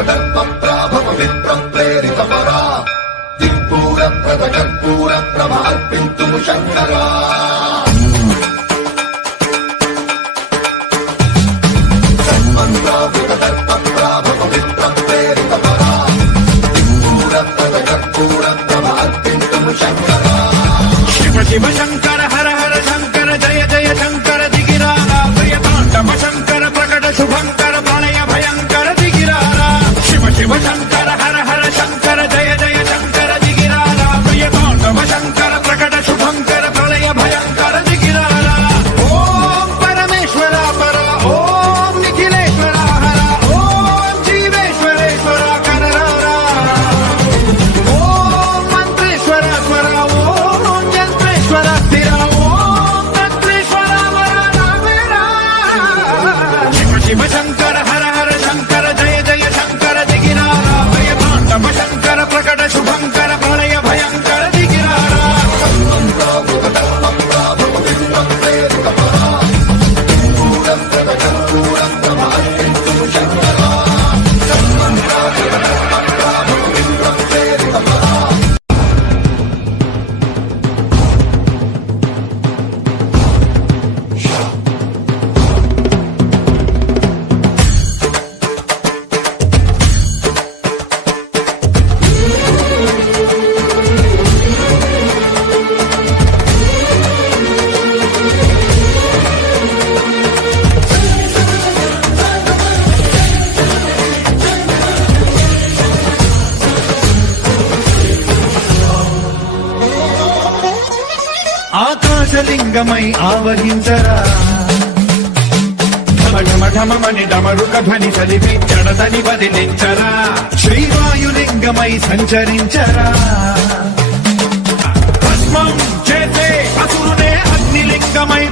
దర్పప్రాభవ విప్రం ప్రేరితపరా దిక్పూర ప్రద కర్పూర ప్రభ అర్పింతుము శంకరా సన్మంత్రావృత దర్పప్రాభవ విప్రం ప్రేరితపరా దిక్పూర ప్రద కర్పూర ప్రభ అర్పింతుము శంకరా శివ శివ శంకర హర హర శంకర జయ జయ శంకర దిగిరారా ప్రియతాండవ శంకర ప్రకట శుభంకర ప్రళయ భయంకర దిగిరారా శివ శివ శంకర హర హర శంకర జయ జయ శంకర దిగిరారా ప్రియతాండవ శంకర ప్రకట శుభంకర ప్రళయ భయంకర దిగిరారా ఓం పరమేశ్వర పర ఓం నిఖిలేశ్వర హర ఓం జీవేశ్వరేశ్వర కరరారా ఓం మంత్రేశ్వర స్వర ఓం యంత్రేశ్వర స్థిర ఓం తంత్రేశ్వర వర నామేరా శివ శివ శంకర హర హర శంకర జయ జయ శంకర దిగిరారా భయతాండవ శంకర ప్రకట శుభంకర ప్రళయ భయంకర దిగిరారా సన్మంత్రావృత దర్పప్రాభవ విప్రం ప్రేరితపరా దిక్పూర ప్రద కర్పూర ప్రభ అర్పింతుము శంకరా సన్మంత్రావృత దర్పప్రాభవ విప్రం ప్రేరితపరా ఆకాశలింగమై ఆవహించరా ఢమఢమఢమని డమరుక ధ్వని సలిపి జడదని వదిలించరా శ్రీవాయులింగమై సంచరించరా భస్మం చేసే అసురునే అగ్నిలింగమై